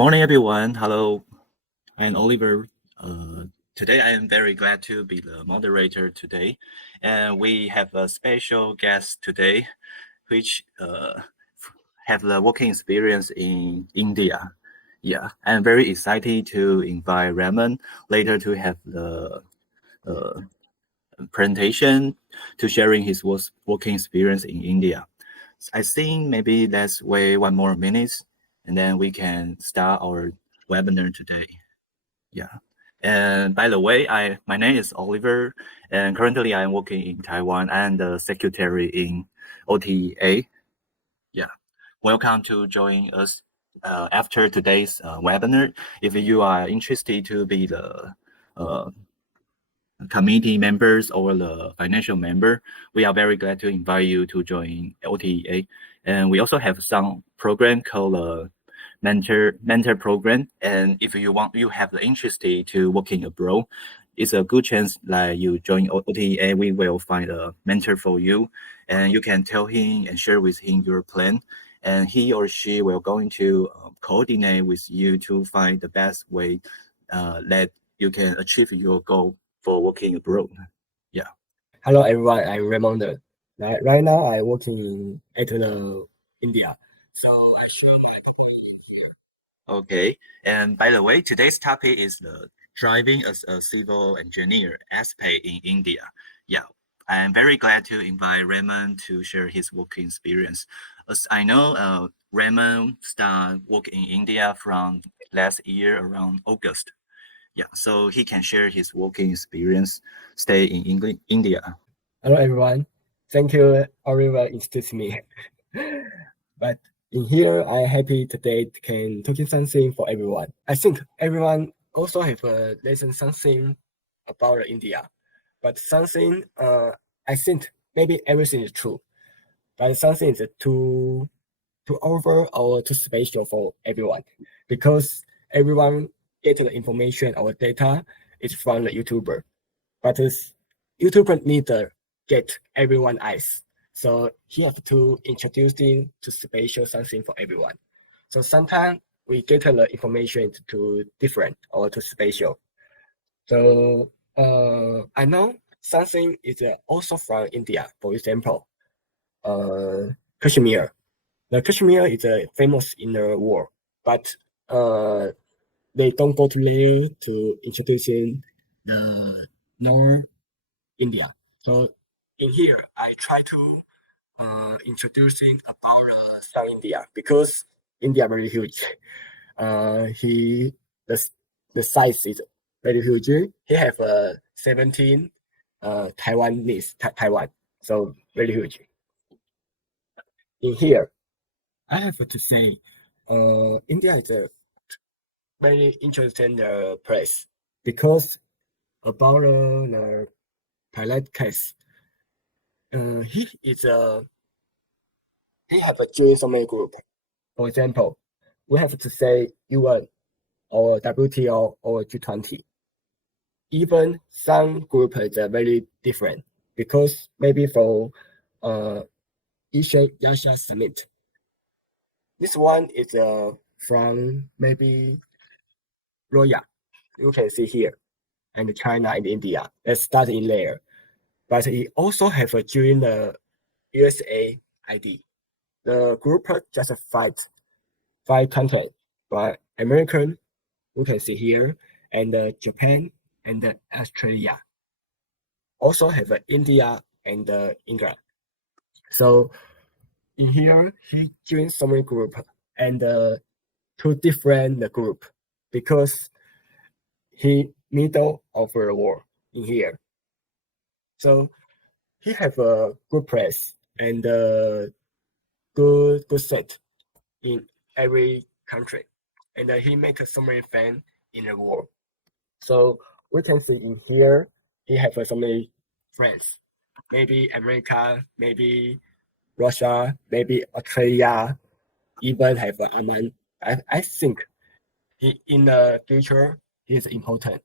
morning, everyone. Hello, I'm Oliver. Uh, Today, I am very glad to be the moderator today, and we have a special guest today, which have the working experience in India. Yeah, I'm very excited to invite Raymond later to have the uh, presentation to sharing his working experience in India. I think maybe let's wait one more minute, and then we can start our webinar today. Yeah. And by the way, my name is Oliver, and currently I'm working in Taiwan and the secretary in OTA. Yeah. Welcome to join us after today's webinar. If you are interested to be the committee members or the financial member, we are very glad to invite you to join OTA. And we also have some program called mentor program. And if you have the interest to working abroad, it's a good chance that you join OTA. We will find a mentor for you, and you can tell him and share with him your plan, and he or she will going to coordinate with you to find the best way that you can achieve your goal for working abroad. Yeah. Hello everyone, I'm Redmond Lin. Right now I working at the India. So I share my company here. Okay. And by the way, today's topic is the driving as a civil engineer expat in India. Yeah. I'm very glad to invite Raymond to share his working experience. As I know, Raymond started work in India from last year around August. Yeah, so he can share his working experience, stay in India. Hello everyone. Thank you Oliver introduced me. But in here I'm happy today can talking something for everyone. I think everyone also have lesson something about India. But something I think maybe everything is true. But something is too over or too special for everyone because everyone get the information or data is from the YouTuber, but YouTuber need to get everyone eyes. So he have to introducing to special something for everyone. So sometimes we get the information to different or to special. So I know something is also from India. For example, Kashmir. The Kashmir is famous in the world, but they don't go to there to introducing the North India. So in here, I try to introducing about South India because India very huge. He the size is very huge. He have 17 Taiwan, so very huge. In here, I have to say, India is a very interesting place because about the pilot case, he is he have a joined so many group. For example, we have to say UN or WTO or G20. Even some group is very different because maybe for Asia Summit. This one is from maybe Roya. You can see here, and China and India. Let's start in there. But it also have a join the USA ID. The group just five countries, but American, you can see here, and Japan and Australia. Also have India and England. So in here, he joined so many group and two different group because he middle of the war in here. So he have a good place and good set in every country, and he make so many fans in the world. So we can see in here he have so many friends. Maybe America, maybe Russia, maybe Australia, even have Aman. I think he in the future he is important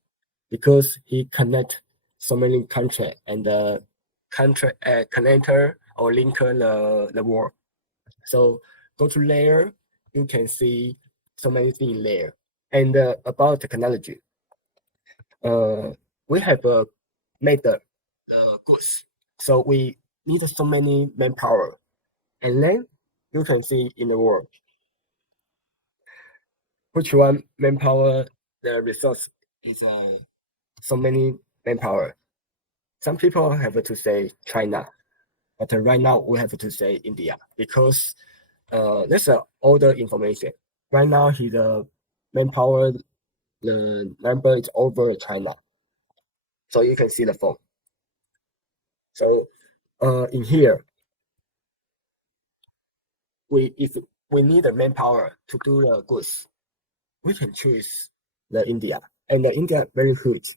because he connect so many country and country connector or link the world. So go to there, you can see so many things there. And about technology, we have made the goods. So we need so many manpower. And then you can see in the world which one manpower, the resource is so many manpower. Some people have to say China, but right now we have to say India because that's older information. Right now, his manpower, the number is over China. So you can see the phone. So in here, if we need the manpower to do the goods, we can choose the India. And the India very huge.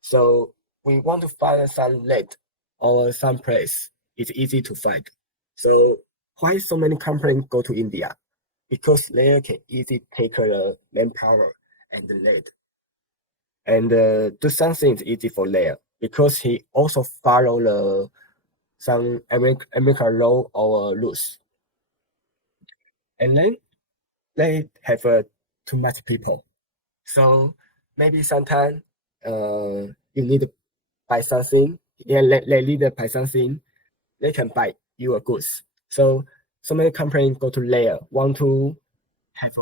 So we want to find some land or some place. It's easy to find. So why so many companies go to India? Because they can easily take the manpower and the land. And do something is easy for there because he also follow the some American law or rules. And then they have too much people. So maybe sometimes you need to buy something. Yeah, they need to buy something. They can buy your goods. So many companies go to there want to have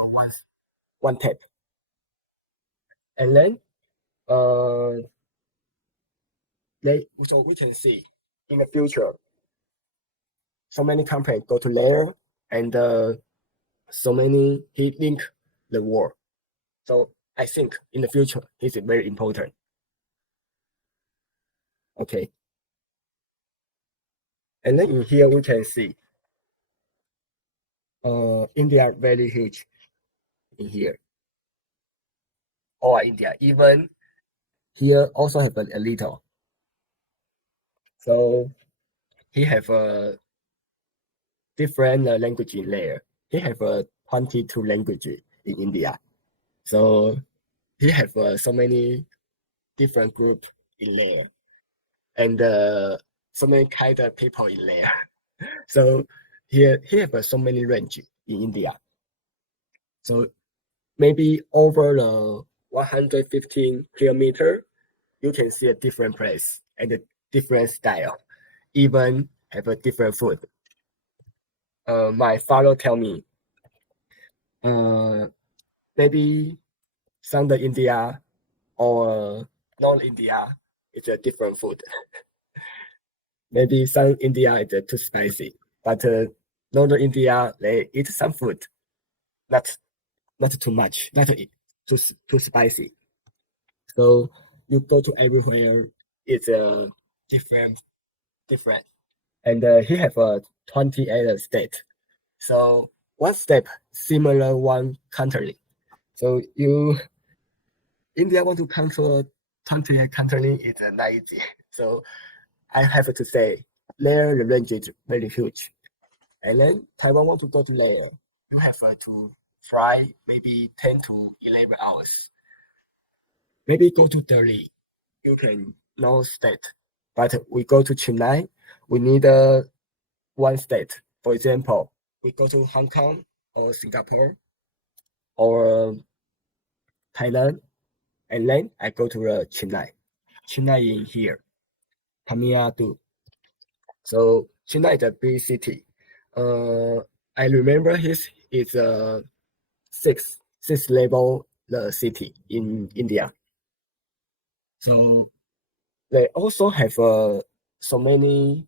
one tap. And then so we can see in the future so many companies go to there and so many he link the world. So I think in the future it's very important. Okay. And then in here we can see India very huge in here. Or India, even here also have a little. So he have a different language in there. He have 22 languages in India. So he have so many different group in there. And so many kind of people in there. So he have so many range in India. So maybe over the 115 kilometer, you can see a different place and a different style, even have a different food. My father tell me, maybe Southern India or North India is a different food. Maybe South India is too spicy, but Northern India they eat some food, not not too much, not too spicy. So you go to everywhere, it's different different. And he have a 28 state. So one step similar one country. So you India want to control 28 country is not easy. So I have to say there the range is very huge. And then Taiwan want to go to there, you have to fly maybe 10 to 11 hours. Maybe go to Delhi, you can no state. But we go to Chennai, we need one state. For example, we go to Hong Kong or Singapore or Thailand, and then I go to Chennai. Chennai in here, Tamil Nadu. So Chennai is a big city. I remember his is a six level the city in India. So they also have so many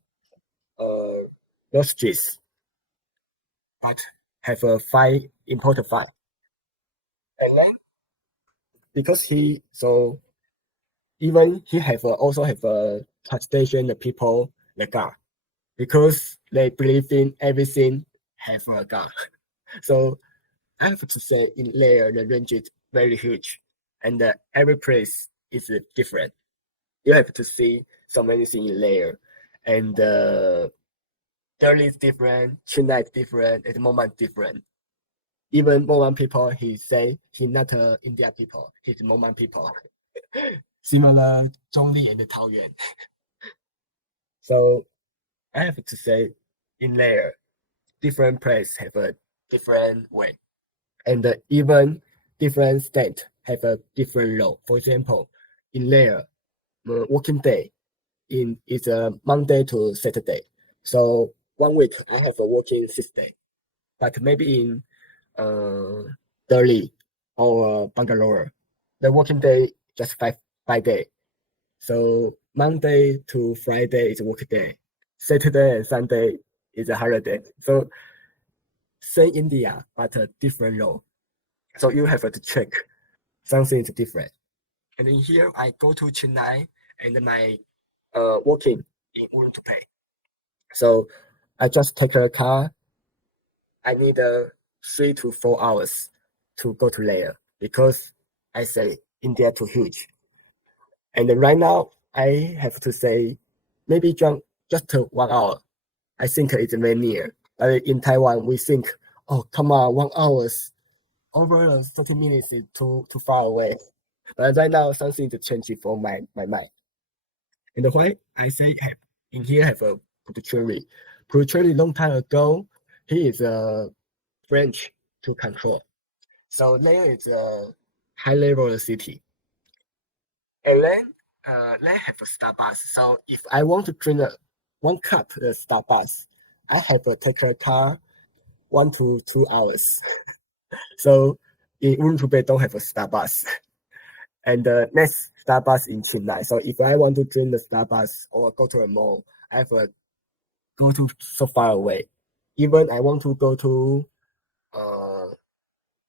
industries, but have a five important five. And then because he so even he have also have a transportation the people the car because they believe in everything have a car. So I have to say in there the range is very huge and every place is different. You have to see so many things in there and Delhi is different, Chennai is different, and Mumbai is different. Even Mumbai people, he say he not India people, he's Mumbai people. Similar Zhongli and Taoyuan. So I have to say in there, different place have a different way. and even different state have a different role. For example, in there, the working day is a Monday to Saturday. So 1 week I have a working 6 day, but maybe in Delhi or Bangalore, the working day just five day. So Monday to Friday is a work day. Saturday and Sunday is a holiday. So same India, but a different role. So you have to check something is different. And in here, I go to Chennai and my working in Urumqi. So I just take a car. I need 3 to 4 hours to go to there because I say India too huge. And right now, I have to say maybe just 1 hour. I think it's very near. But in Taiwan, we think, oh, come on, 1 hour over 30 minutes is too far away. But right now, something is changing for my mind. And why I say in here have a Puducherry. Puducherry long time ago, he is a French to control. So there is a high level city. And then they have a Starbucks. So if I want to drink 1 cup of Starbucks, I have to take a car 1 to 2 hours. So in Urumqi don't have a Starbucks. And the next Starbucks in Chennai. So if I want to drink the Starbucks or go to a mall, I have to go to so far away. Even I want to go to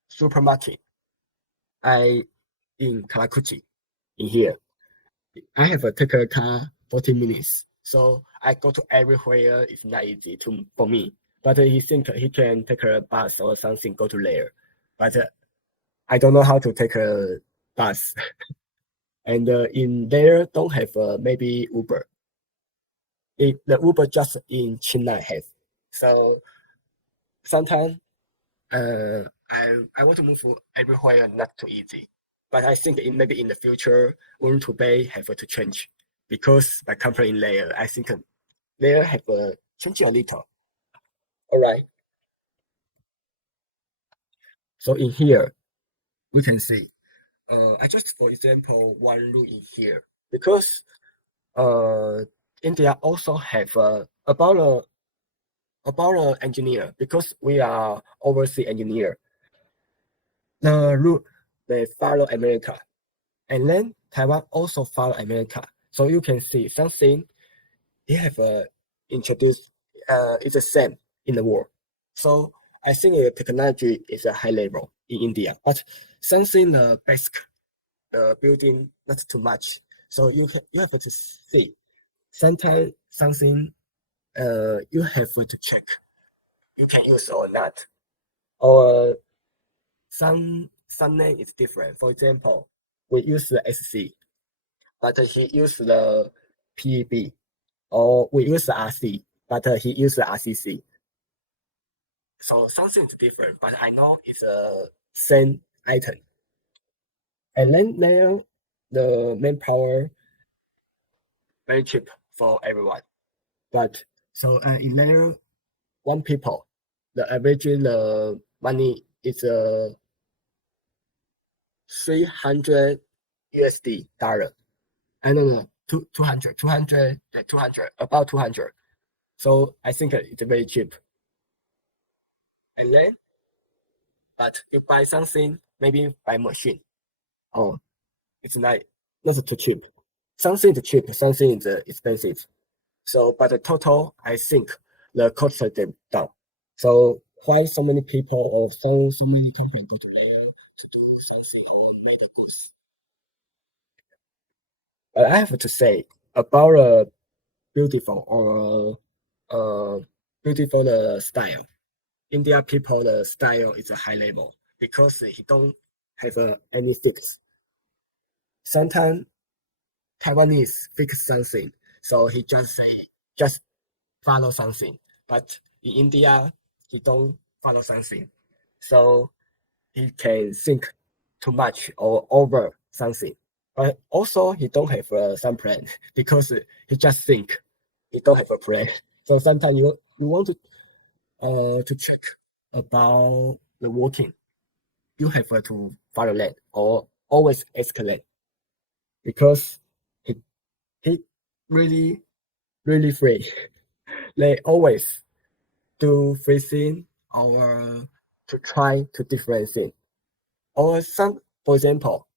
supermarket, I in Karakuchi in here. I have to take a car 40 minutes. So I go to everywhere. It's not easy for me. But he think he can take a bus or something, go to there. But I don't know how to take a bus. And in there, don't have maybe Uber. The Uber just in Chennai have. So sometimes I want to move everywhere, not too easy. But I think maybe in the future, Urumqi have to change because my company in there, I think there have changed a little. All right. So in here, we can see. I just for example one rule in here because India also have about engineer because we are overseas engineer. The rule they follow America, and then Taiwan also follow America. So you can see something they have introduced. It's the same in the world. So I think the technology is a high level in India, but something basic, the building not too much. So you have to see. Sometimes something you have to check you can use or not. Or some name is different. For example, we use the SC, but he used the PEB, or we use the RC, but he used the RCC. So something is different, but I know it's a same item. And then now the manpower very cheap for everyone. But so in there, one people, the average money is 300 USD dollar. I don't know, 200, yeah, 200, about 200. So I think it's very cheap. And then, but you buy something, maybe buy machine. Oh, it's not too cheap. Something is cheap, something is expensive. So, but the total, I think the cost of them down. So why so many people or so many companies go to there to do something or make a goods? But I have to say about beautiful or beautiful style. India people the style is a high level because he don't have any fix. Sometimes Taiwanese fix something, so he just follow something. But in India, he don't follow something, so he can think too much or over something. But also he don't have some plan because he just think he don't have a plan. So sometimes you want to check about the working. you have to follow that or always escalate because he he really really free. They always do free thing or to try to different thing. Or some, for example,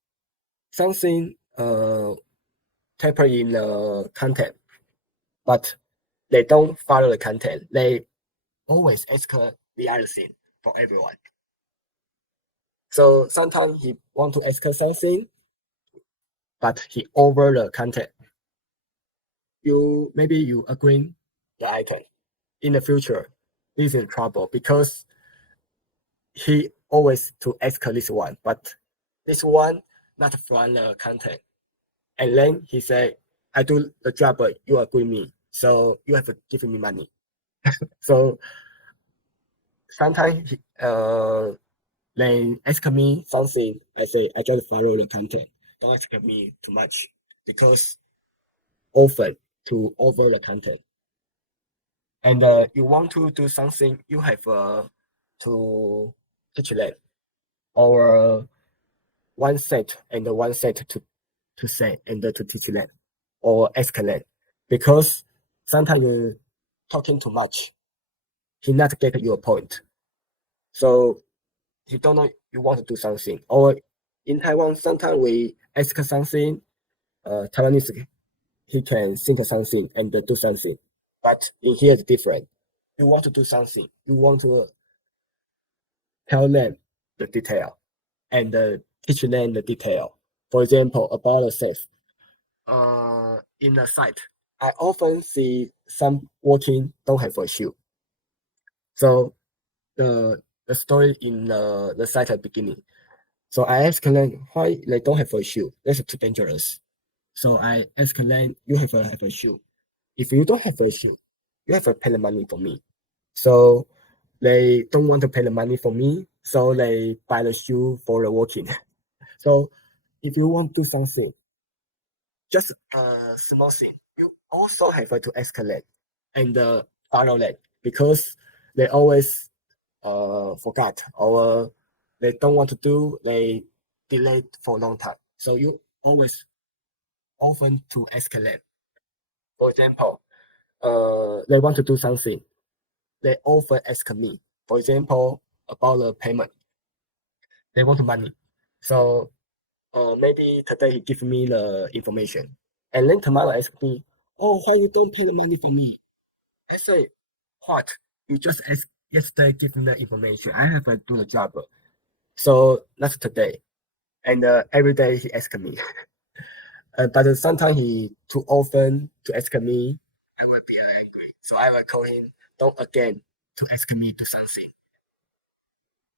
something taper in the content, but they don't follow the content. They always ask the other thing for everyone. So sometimes he want to ask something, but he over the content. Maybe you agree the icon. In the future, this is trouble because he always to ask this one, but this one not from the content. And then he said, I do the job, but you agree me. So you have to give me money. So sometimes they ask me something. I say, I just follow the content. Don't ask me too much because often to over the content. And you want to do something, you have to teach them or one set and one set to say and to teach them or escalate because sometimes you talking too much, he not get your point. So he don't know you want to do something. Or in Taiwan, sometimes we ask something, Taiwanese he can think something and do something. But in here it's different. You want to do something, you want to tell them the detail and teach them the detail. For example, about the safe. In the site, I often see some working don't have a shoe. So the story in the site at beginning. So I asked them why they don't have a shoe. That's too dangerous. So I asked them, you have a shoe. If you don't have a shoe, you have to pay the money for me. So they don't want to pay the money for me, so they buy the shoe for the working. So if you want to do something, just a small thing, you also have to escalate and follow that because they always forgot or they don't want to do, they delay for a long time. So you always often to escalate. For example, they want to do something, they often ask me. For example, about the payment, they want money. So maybe today he give me the information, and then tomorrow ask me, oh, why you don't pay the money for me? I say, what? You just ask yesterday give me the information. I have to do the job. So that's today. And every day he ask me. But sometimes he too often to ask me, I will be angry. So I will call him, don't again to ask me to something.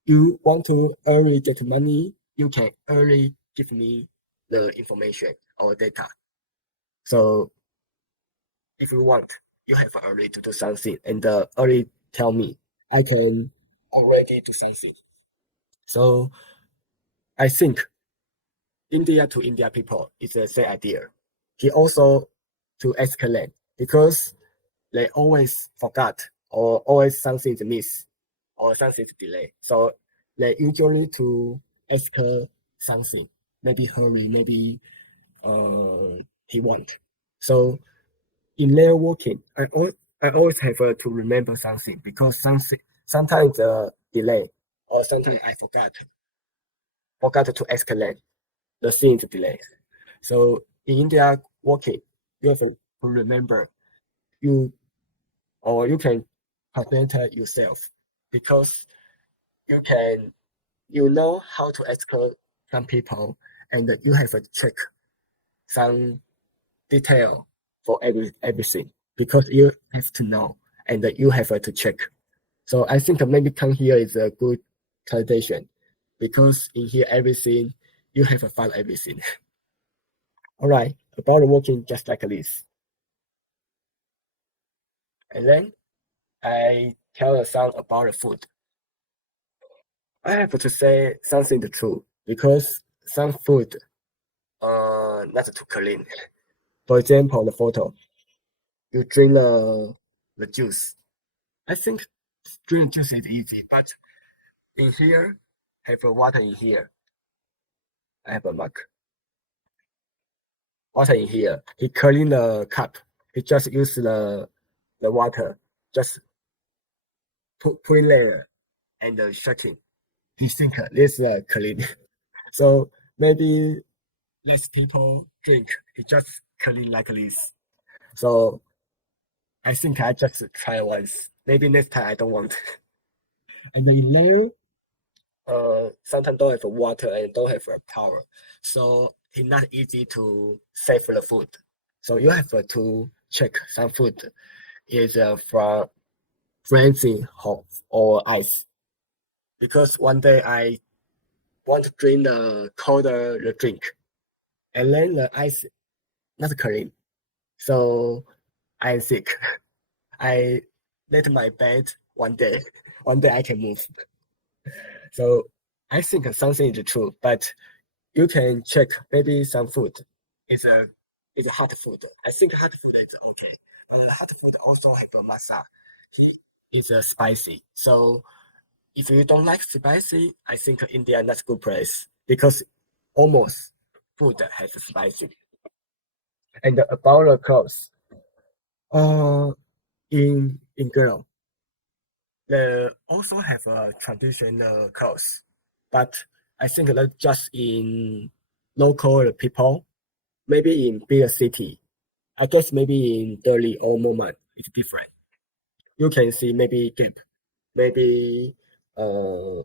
You want to early get money, you can early give me the information or data. So if you want, you have early to do something and early tell me. I can already do something. So I think India to India people is the same idea. He also to escalate because they always forgot or always something to miss or something to delay. So they usually to ask something, maybe hurry, maybe he want. So in their working, I always have to remember something because sometimes delay or sometimes I forgot to escalate the things delay. So in India working, you have to remember you or you can present yourself because you can you know how to ask some people and you have to check some detail for everything because you have to know and you have to check. So I think maybe come here is a good translation because in here everything you have to find everything. All right, about the working just like this. And then I tell the son about the food. I have to say something the truth because some food not too clean. For example, the photo. You drink the juice. I think drink juice is easy, but in here have a water in here. I have a mug. Water in here. He clean the cup. He just use the water. Just put in there and shutting. He think this clean. So maybe less people drink. He just clean like this. So I think I just try once. Maybe next time I don't want. And in layer, sometimes don't have water and don't have power. So it's not easy to save the food. So you have to check some food is from freezing hot or ice. Because one day I want to drink the colder the drink, and then the ice not clean. So I'm sick. I let my bed one day. One day I can move. So I think something is true, but you can check maybe some food is a hot food. I think hot food is okay. Hot food also have a masa. It's spicy. So if you don't like spicy, I think India is not a good place because almost food has spicy. And about the clothes, uh, in girl, they also have a traditional clothes, but I think that just in local people, maybe in bigger city, I guess maybe in Delhi or Mumbai, it's different. You can see maybe Gap, maybe uh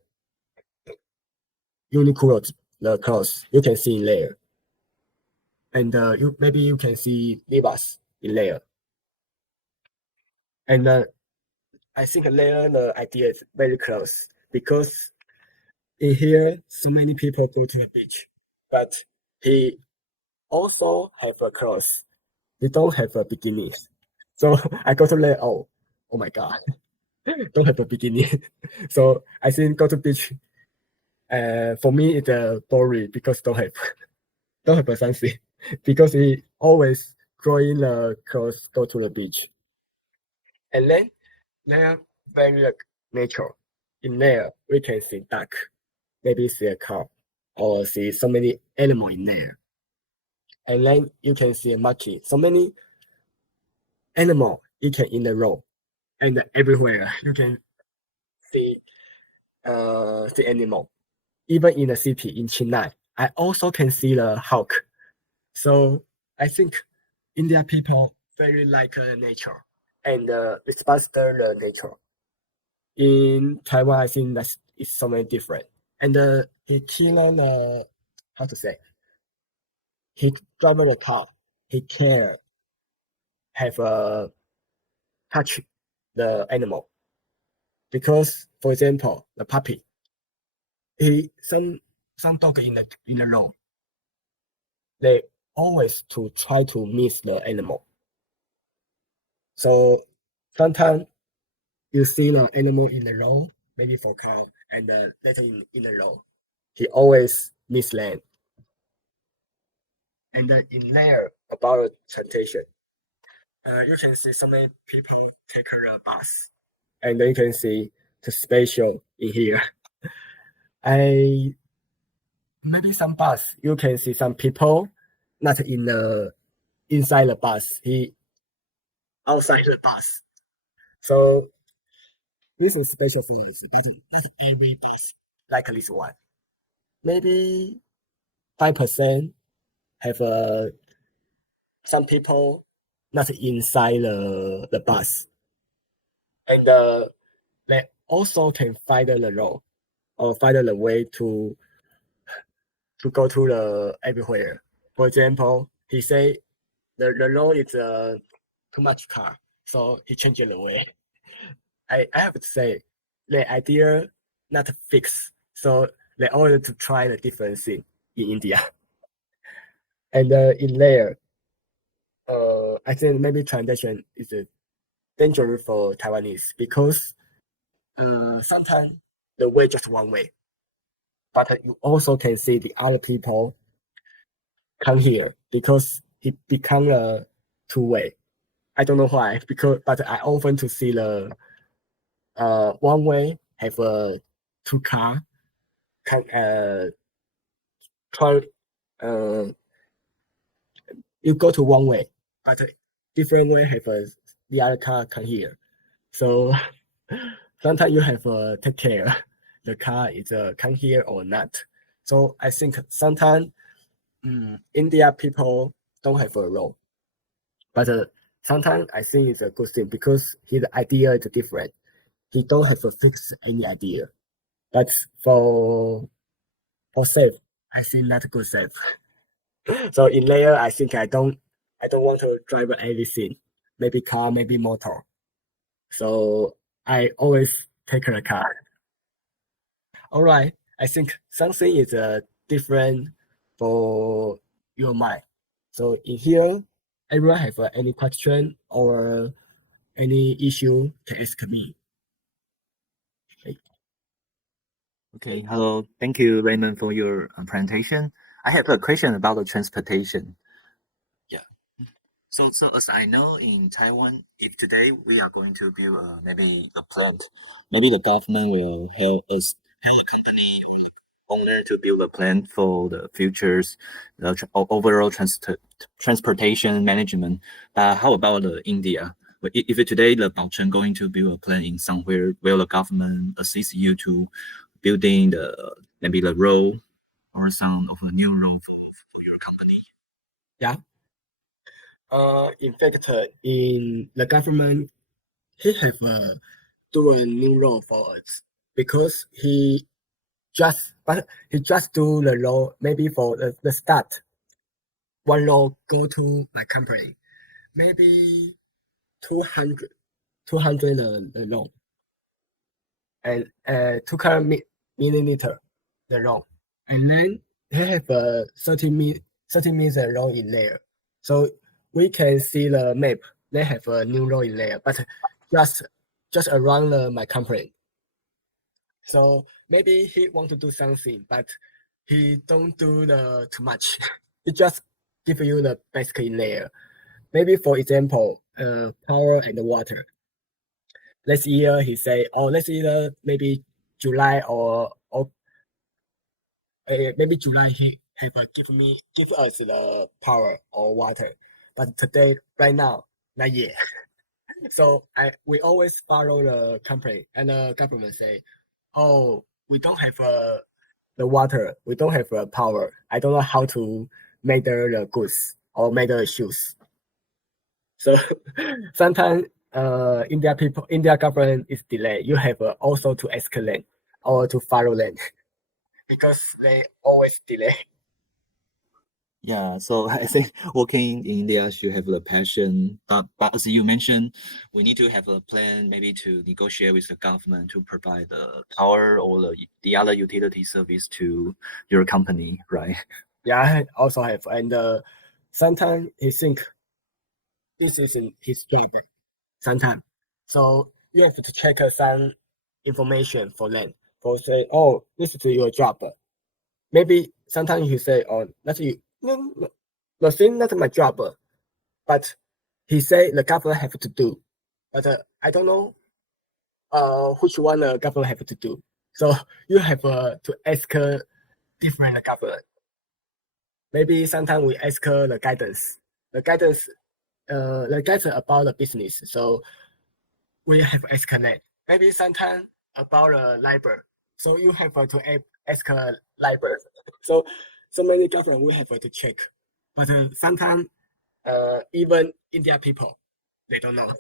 Uniqlo the clothes you can see in there, and you maybe you can see Levi's in there, and I think there the idea is very close because in here so many people go to the beach, but he also have a clothes. He don't have a bikini, so I go to there. Oh my god, don't have a bikini. So I think go to beach. For me it's boring because don't have a sunset because he always drawing the clothes go to the beach. And then there very nature. In there we can see duck, maybe see a cow, or see so many animal in there. And then you can see a monkey. So many animal you can in the row. And everywhere you can see see animal. Even in the city in Chennai, I also can see the hawk. So I think India people very like nature and respect the nature. In Taiwan, I think that's it's so many different. And he kill how to say he drive the car. He can have touch the animal because, for example, the puppy. He some dog in the road. They always to try to miss the animal. So sometimes you see the animal in the road, maybe for cow, and later in the road, he always miss land. And then in there about transportation, you can see so many people take a bus, and then you can see the spatial in here. I maybe some bus you can see some people not in the inside the bus, he outside the bus. So this is special things. Not every bus like this one. Maybe 5% have some people not inside the bus, and they also can find the road or find the way to go to the everywhere. For example, he say the road is too much car, so he changed the way. I have to say the idea not fixed, so they ordered to try the different thing in India. And in there, I think maybe translation is dangerous for Taiwanese because sometimes the way just one way, but you also can see the other people come here because it become a two-way. I don't know why because but I often to see the one way have a two car can try you go to one way, but different way have the other car come here. So sometimes you have take care the car is come here or not. So I think sometimes India people don't have a role, but sometimes I think it's a good thing because his idea is different. He don't have to fix any idea, but for safe, I think not good safe. So in layer, I think I don't want to drive anything, maybe car, maybe motor. So I always take a car. All right, I think something is different for your mind. So in here, everyone have any question or any issue to ask me. Okay, hello. Thank you, Raymond, for your presentation. I have a question about the transportation. Yeah. So as I know, in Taiwan, if today we are going to build maybe a plant, maybe the government will help a company or the owner to build a plan for the futures, overall transportation management. How about India? If today the Baocheng going to build a plan in somewhere, will the government assist you to building maybe the road or some of the new road for your company? Yeah. In fact, in the government, he have do a new law for us because he just do the law maybe for the start. One law go to my company, maybe 200, 200 the law and 200 milliliter the law, and then he have a 30 meter law in there, so we can see the map. They have a new law in there, but just around my company. So maybe he want to do something, but he don't do the too much. He just give you the basic in there. Maybe for example, power and water. Last year he say, oh, last year maybe July or maybe July he have give us the power or water, but today right now not yet. So we always follow the company and the government say, oh, we don't have the water, we don't have power. I don't know how to make the goods or make the shoes. So sometimes India government is delayed. You have also to escalate or to follow them because they always delay. Yeah, so I think working in India should have the passion, but as you mentioned, we need to have a plan maybe to negotiate with the government to provide the power or the other utility service to your company, right? Yeah, I also have, and sometimes he think this is in his job. Sometimes, so you have to check some information for them. For say, oh, this is your job. Maybe sometimes you say, oh, that's you. No, the thing not my job, but he say the government have to do. But I don't know which one the government have to do. So you have to ask different government. Maybe sometimes we ask the guidance. The guidance about the business. So we have ask that. Maybe sometimes about the library. So you have to ask a library. So so many government we have to check. But sometimes even India people they don't know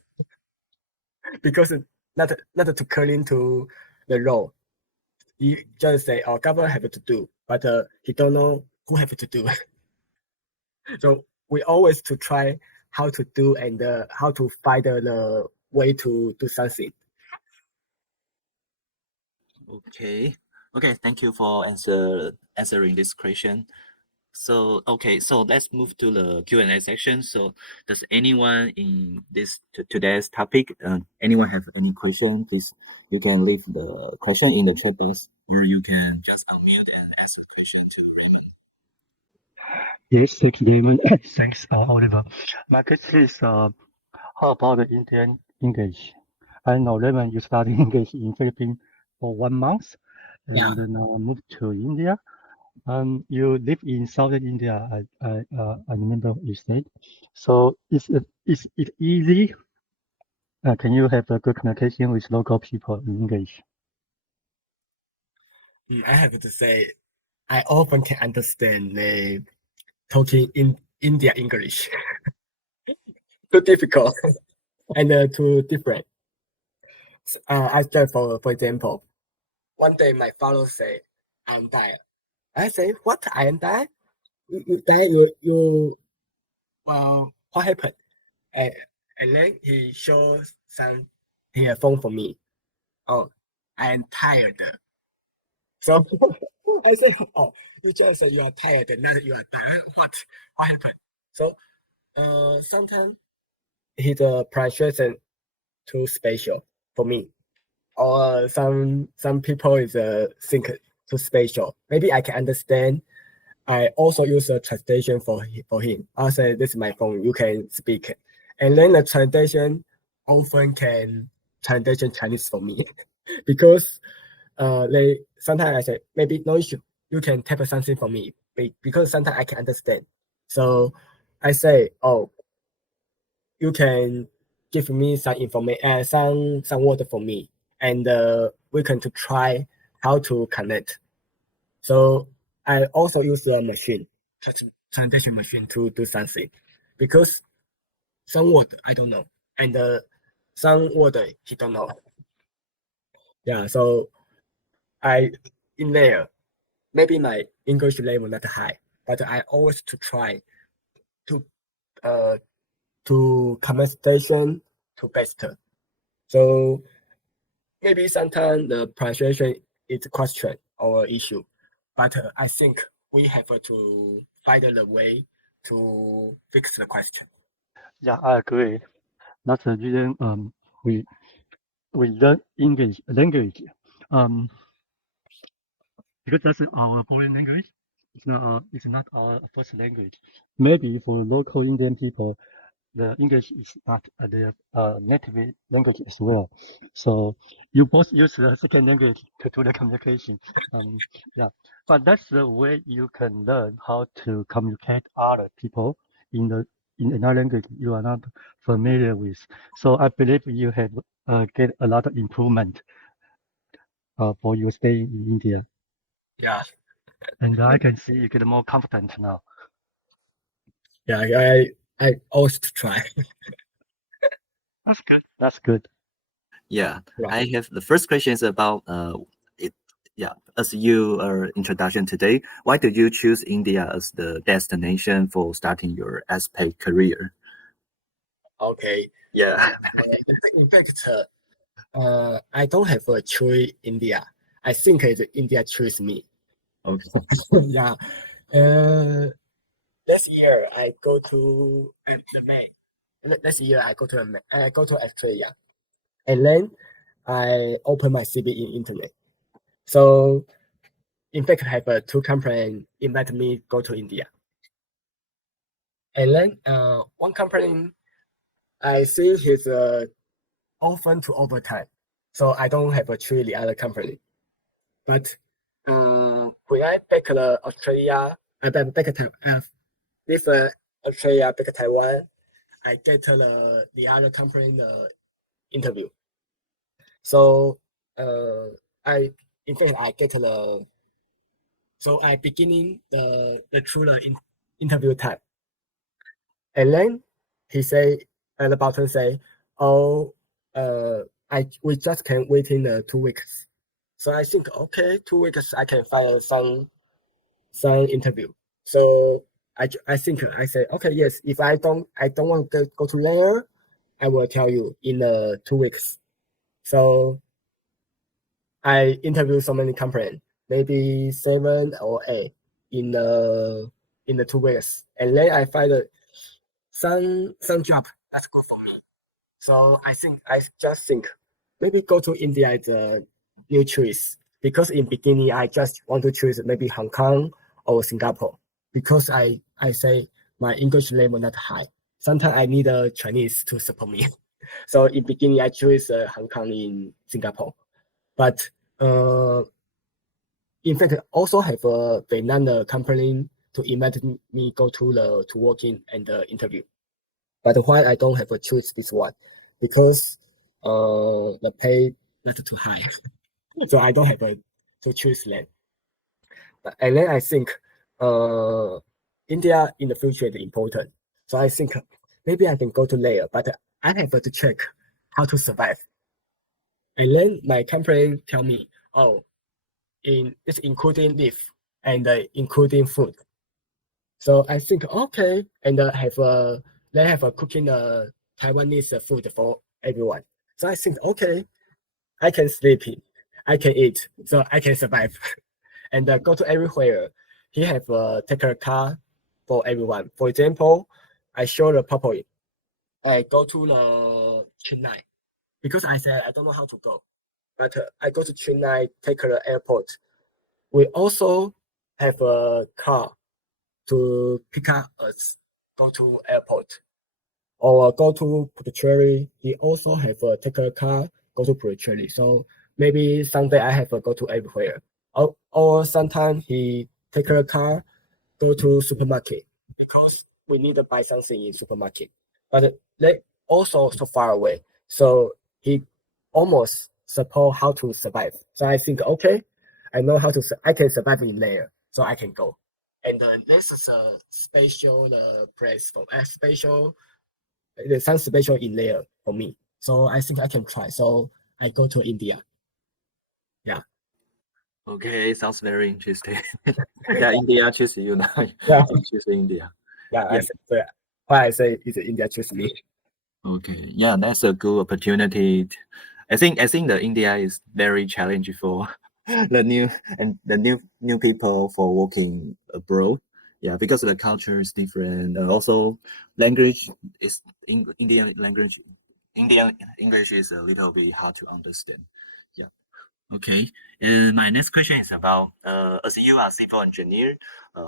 because not to curling to the law. You just say, "Oh, government have to do," but he don't know who have to do. So we always to try how to do and how to find the way to do something. Okay. Okay, thank you for answering this question. So okay, so let's move to the Q&A section. So does anyone in this today's topic, anyone have any question? Please, you can leave the question in the chat box, or you can just unmute and ask the question to Yes, thank you, Damon. Thanks, Oliver. My question is, how about the Indian English? I know Raymond, you studied English in Philippines for 1 month. and Yeah. then moved to India. You live in southern India. I remember you said. So is it easy? Can you have a good communication with local people in English? I have to say, I often can understand they talking in India English. Too difficult and too different. I said for example, one day my father say, "I'm tired." I say, "What? I am tired? You tired? Well, what happened?" And, and then he shows some his phone for me. Oh, I am tired. So I say, "Oh, you just say you are tired, not you are tired. What happened?" So sometimes his pronunciation too special for me. Or some people is think too special. Maybe I can understand. I also use a translation for him. I say this is my phone. You can speak, and then the translation often can translation Chinese for me because they sometimes I say maybe no issue. You can type something for me because sometimes I can understand. So I say, oh, you can give me some information, some word for me, and we can to try how to connect. So I also use the machine, translation machine to do something, because some word I don't know, and some word he don't know. Yeah, so I in there maybe my English level not high, but I always to try to uh conversation to best. So maybe sometimes the pronunciation is a question or issue, but I think we have to find the way to fix the question. Yeah, I agree. That's the reason we we learn English language. Um, because that's our foreign language. It's not our first language. Maybe for local Indian people, the English is not their native language as well. So you both use the second language to do the communication. Um, yeah, but that's the way you can learn how to communicate other people in the in another language you are not familiar with. So I believe you have get a lot of improvement for your stay in India, Yeah, and I can see you get more confident now. yeah, I always try. That's good. That's good. Yeah, Right. I have the first question is about it. Yeah, as your introduction today, why did you choose India as the destination for starting your expat career? Okay. Yeah. In fact, I don't have a choice India. I think it's India choose me. Okay. Yeah. Uh, this year I go to the May. This year I go to Australia, and then I open my CV in internet. So in fact, I have two companies invite me go to India, and then one company I see his often to overtime, so I don't have a choice the other company. But when I back to Australia, back to this Australia back to Taiwan, I get the other company the interview. So I in fact I get the so I beginning the through the interview time, and then he say the button say, oh I we just can wait in 2 weeks. So I think okay 2 weeks I can find some interview. So I think I say okay yes if I don't want to go to there I will tell you in 2 weeks. So I interview so many companies, maybe 7 or 8 in the 2 weeks, and then I find some job that's good for me. So I just think maybe go to India is a new choice because in beginning I just want to choose maybe Hong Kong or Singapore because I say my English level not high. Sometimes I need a Chinese to support me. So in beginning I choose Hong Kong in Singapore, but uh in fact, also have a Vietnam company to invite me go to working and the interview. But why I don't have a choose this one? Because the pay not too high, so I don't have a to choose that. And then I think India in the future is important. So I think maybe I can go to there, but I have to check how to survive. And then my company tell me, oh, it's including leave and including food. So I think okay, and they have a cooking Taiwanese food for everyone. So I think okay, I can sleep, I can eat, so I can survive, and go to everywhere. He have take a car for everyone. For example, I show the purple. I go to the Chennai because I said I don't know how to go, but I go to Chennai, take the airport. We also have a car to pick up us, go to airport, or go to Puducherry. He also have a take a car, go to Puducherry. So maybe someday I have a go to everywhere. Or sometimes he take a car, go to supermarket because we need to buy something in supermarket. But they also so far away. So he almost suppose how to survive. So I think okay, I know how to I can survive in there, so I can go. And this is a special place for special there's some special in there for me. So I think I can try. So I go to India. Yeah. Okay, sounds very interesting. Yeah, India choose you now. Yeah. You choose India. Yeah. Yeah. I say, so why I say is India choose me. Okay, yeah, that's a good opportunity. I think the India is very challenging for the new people for working abroad. Yeah, because the culture is different. Also, language is Indian language. Indian English is a little bit hard to understand. Yeah. Okay. My next question is about as you are civil engineer,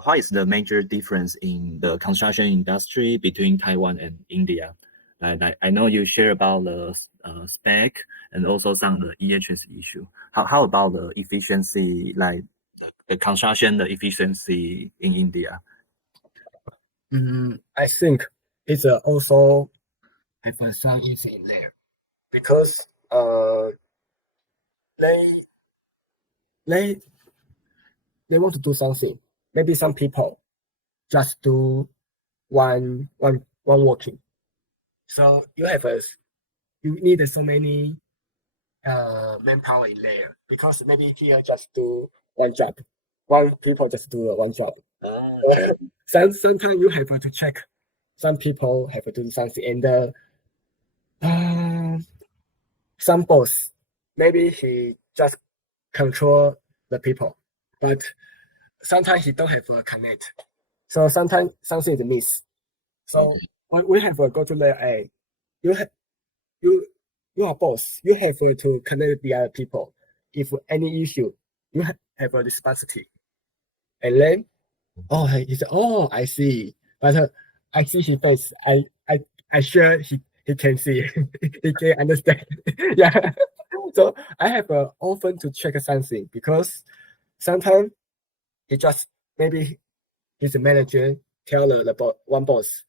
what is the major difference in the construction industry between Taiwan and India? I know you share about the spec and also some of the EHS issue. How about the efficiency, like the construction, the efficiency in India? I think it's also have some issue in there because they they they want to do something. Maybe some people just do one working. So you need so many manpower in there because maybe here just do one job. One people just do one job. Sometimes you have to check. Some people have to do something, and uh, some boss maybe he just control the people, but sometimes he don't have a connect. So sometimes something is miss. So Okay. when we have a go to layer A, you have you you are boss. You have to connect with the other people. If any issue, you have a responsibility. And then, oh, he said, oh, I see. But I see his face. I sure he can see. He can understand. Yeah. So I have often to check something because sometimes he just maybe his manager tell one boss,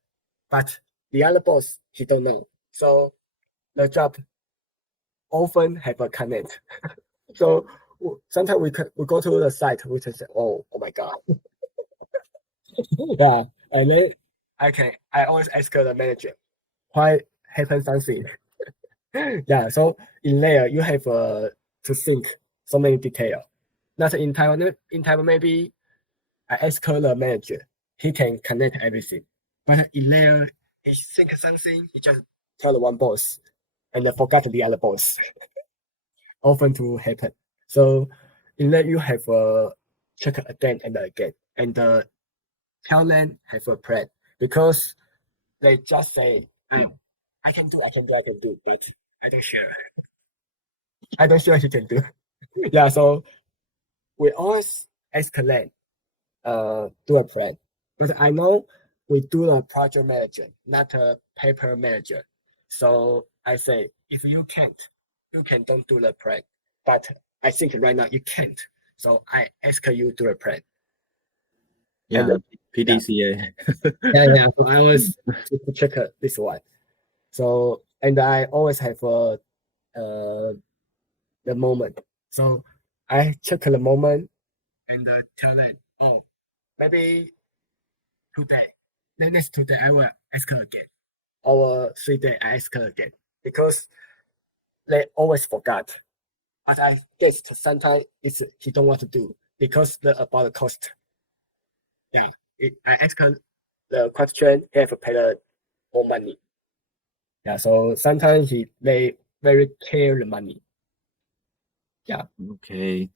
but the other boss he don't know. So the job often have a connect. So sometimes we go to the site, we just say, oh my god, yeah, and then I always ask the manager why happened something. Yeah, so in there you have to think so many detail. Not in Taiwan. In Taiwan, maybe I ask the manager, he can connect everything. But in there, he think something, he just tell the one boss and forgot the other boss. Often to happen. So in that you have check again and again, and tell them have a plan because they just say, oh, I can do, but I don't sure. I don't sure he can do. Yeah, so we always escalate, do a plan. But I know we do a project manager, not a paper manager. So I say, if you can't, you can don't do the plan. But I think right now you can't. So I ask you to a plan. Yeah, And PDCA. yeah. So I always to check this one. So and I always have the moment. So I check the moment and tell them, oh, maybe today. Then next today I will ask her again. Or 3 days I ask her again because they always forgot. But I guess sometimes it's he don't want to do because about the cost. Yeah, I ask her the question. He have to pay the more money. Yeah, so sometimes they very care the money. Yeah. Okay.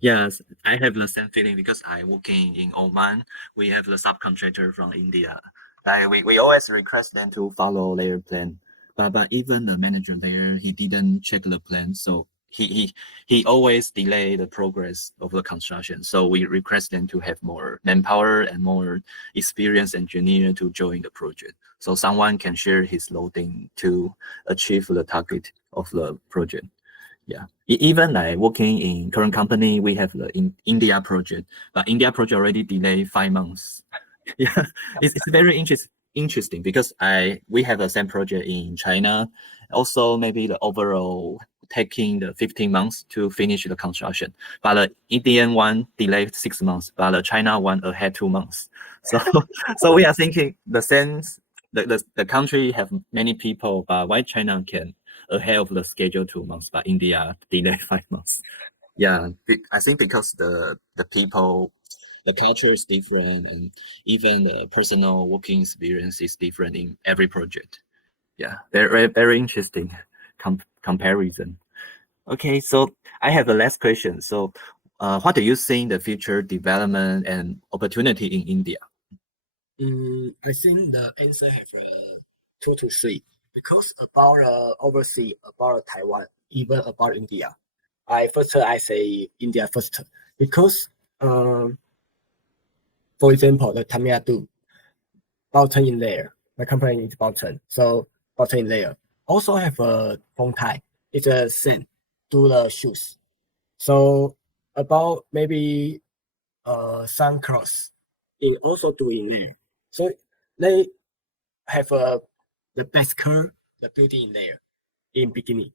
Yes, I have the same feeling because I working in Oman. We have the subcontractor from India. Like we always request them to follow their plan. But even the manager there, he didn't check the plan. So he always delay the progress of the construction. So we request them to have more manpower and more experienced engineer to join the project. So someone can share his loading to achieve the target of the project. Yeah, even like working in current company, we have the India project, but India project already delayed 5 months. Yeah, it's very interesting because we have the same project in China. Also, maybe the overall taking the 15 months to finish the construction, but the Indian one delayed 6 months, but the China one ahead 2 months. So so we are thinking the sense the country have many people, but why China can ahead of the schedule 2 months, but India delayed 5 months. Yeah, I think because the people, the culture is different, and even the personal working experience is different in every project. Yeah, very interesting comparison. Okay, so I have the last question. So, what do you think the future development and opportunity in India? I think the answer have 2 to 3 because about overseas, about Taiwan, even about India. I say India first because for example the Tamil Baochen in there. My company is Baochen, so Baochen in there. Also have a phone tie. It's a same do the shoes. So about maybe some clothes in also do in there. So they have the best curve, the building in there in beginning.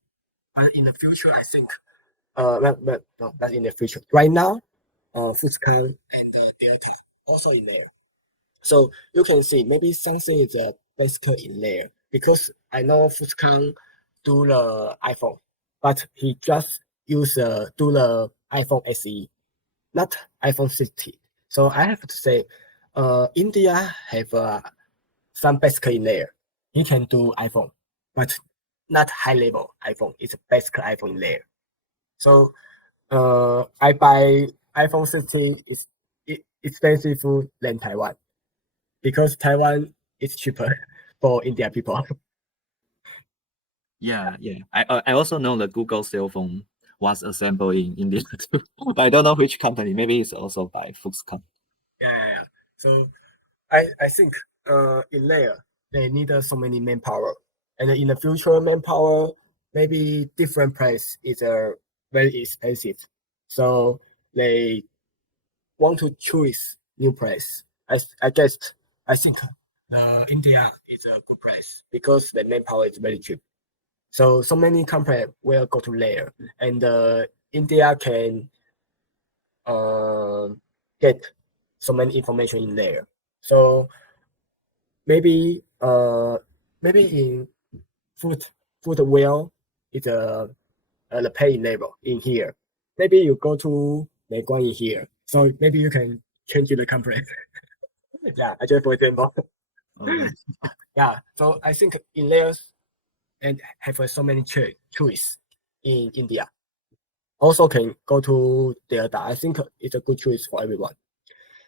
But in the future, I think no, not in the future. Right now, Foxconn and Delta also in there. So you can see maybe something is basic in there because I know Foxconn do the iPhone, but he just use do the iPhone SE, not iPhone 60. So I have to say, India have some basic in there. He can do iPhone, but not high level iPhone. It's a basic iPhone in there. So I buy iPhone 60 is expensive than Taiwan because Taiwan is cheaper for India people. Yeah. I also know the Google cell phone was assembled in India too, but I don't know which company. Maybe it's also by Foxconn. Yeah. So I think in there they need so many manpower, and in the future manpower maybe different price is very expensive. So they want to choose new price. I guess I think India is a good price because the manpower is very cheap. So many company will go to there, and India can uh, get so many information in there. So maybe maybe in food footwear is the pay level in here. Maybe you go to Meiguan in here. So maybe you can change the company. Yeah, I just for example. All right. Yeah. So I think in there and have so many choice in India. Also can go to Delta. I think it's a good choice for everyone.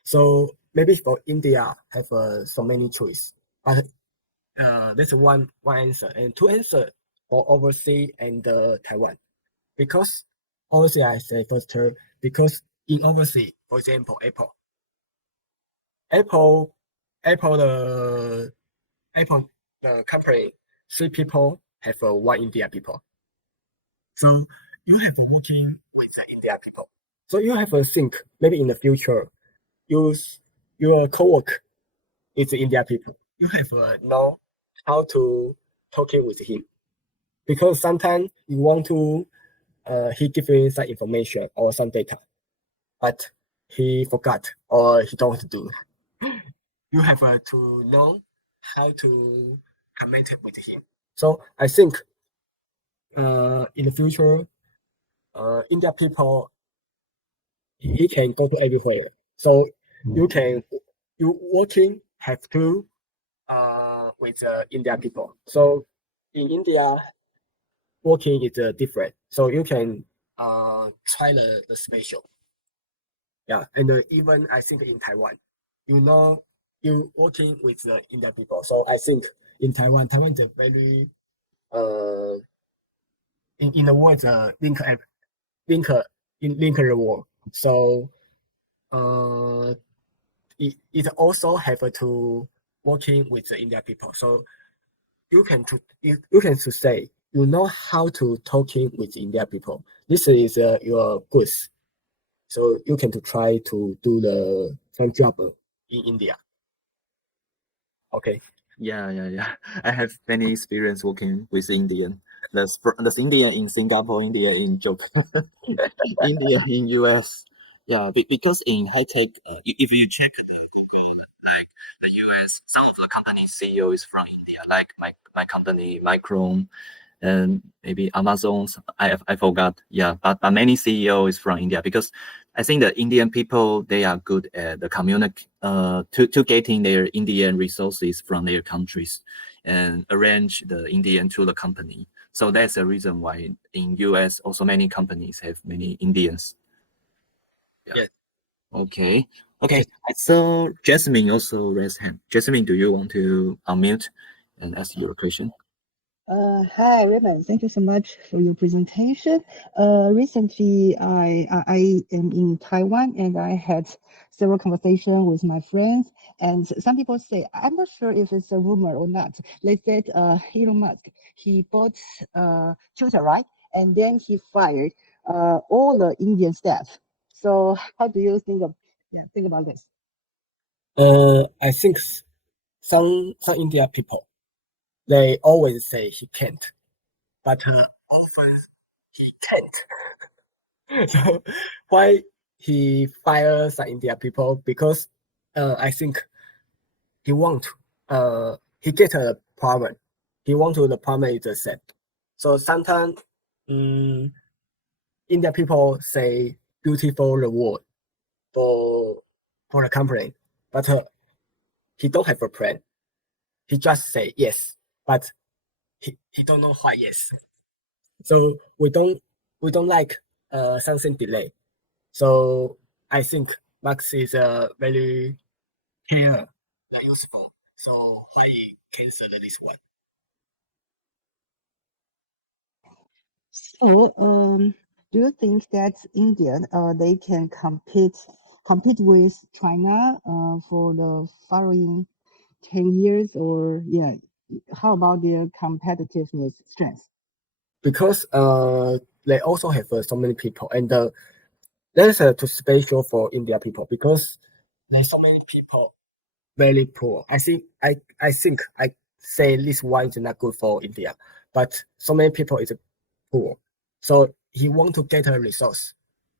So maybe for India have so many choice, but that's one answer and two answer for overseas and Taiwan because overseas I say first because in overseas, for example, Apple, Apple Apple the company 3 people have one India people. So you have working with the India people. So you have to think maybe in the future, your coworker is India people. You have to know how to talking with him because sometimes you want to he give you some information or some data, but he forgot or he don't want to do. You have to know how to communicate with him. So I think in the future, India people he can go to everywhere. So you can you working have to with India people. So in India, working is different. So you can try the special. Yeah, and even I think in Taiwan, you know, you working with the Indian people. So I think in Taiwan is a very in the world link link the world. So it also have to working with the Indian people. So you can to say you know how to talking with Indian people. This is your goods. So you can to try to do the some job in India. Okay. Yeah. I have many experience working with Indian. There's Indian in Singapore, India in Japan, India in US. Yeah, because in high tech, if you check the Google, like the US, some of the company CEO is from India, like my company, Micron, and maybe Amazon's. I forgot. Yeah, but many CEO is from India because I think the Indian people they are good at the to getting their Indian resources from their countries and arrange the Indian to the company. So that's the reason why in US also many companies have many Indians. Yeah. Yes. Okay. Okay. I saw Jasmine also raised hand. Jasmine, do you want to unmute and ask your question? Hi, Raymond. Thank you so much for your presentation. Recently, I am in Taiwan and I had several conversations with my friends. And some people say, I'm not sure if it's a rumor or not. They said Elon Musk, he bought Twitter, right? And then he fired all the Indian staff. So how do you think about this? I think some India people they always say he can't, but often he can't. So why he fires some India people? Because I think he want he get a problem. He want to the problem is the same. So sometimes India people say beautiful reward for the company, but he don't have a plan. He just say yes, but he don't know why yes. So we don't like something delay. So I think Max is very care useful. So why he cancel this one? So, do you think that India, they can compete with China, for the following 10 years, or yeah, how about their competitiveness strength? Because they also have so many people, and that is too special for India people because there's so many people very poor. I think I say this one is not good for India, but so many people is poor. So he want to get a resource.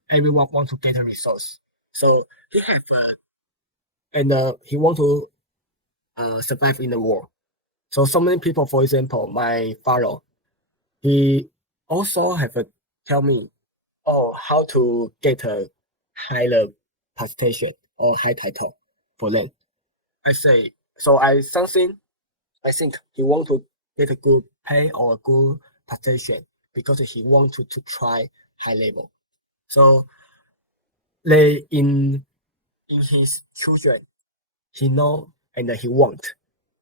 Everyone want to get a resource. So he have and he want to survive in the war. So many people, for example, my father, he also have tell me, oh, how to get a higher position or high title for them. I say so. I think he want to get a good pay or a good position because he want to try high level. So they in his children, he know and he want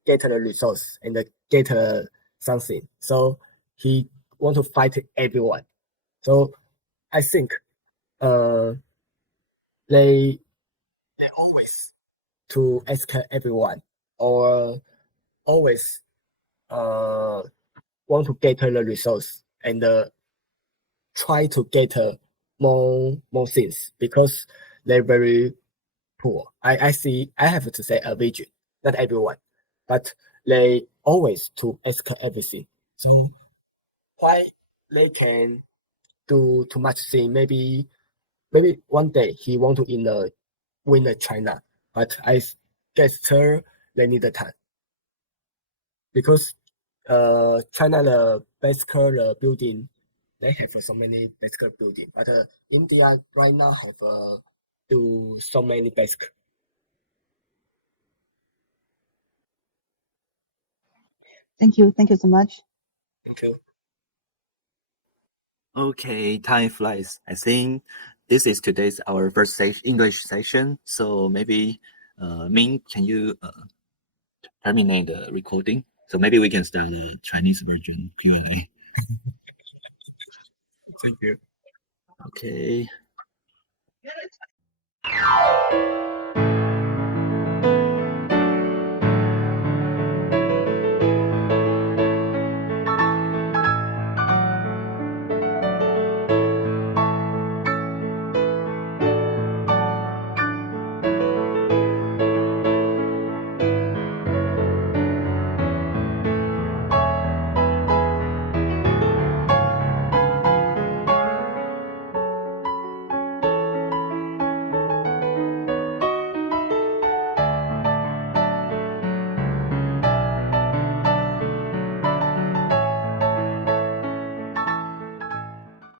get the resource and get something. So he want to fight everyone. So I think uh they they always to ask everyone or always want to get the resource and try to get more things because they're very poor. I see. I have to say a vision, not everyone, but they always to ask everything. So why they can do too much thing? Maybe one day he want to win the China, but I guess her they need the time because China the bicycle the building they have so many bicycle building, but India right now have do so many bicycle. Thank you. Thank you so much. Thank you. Okay, time flies. I think this is today's our first English session. So maybe, Ming, can you terminate the recording? So maybe we can start the Chinese version Q&A. Thank you. Okay.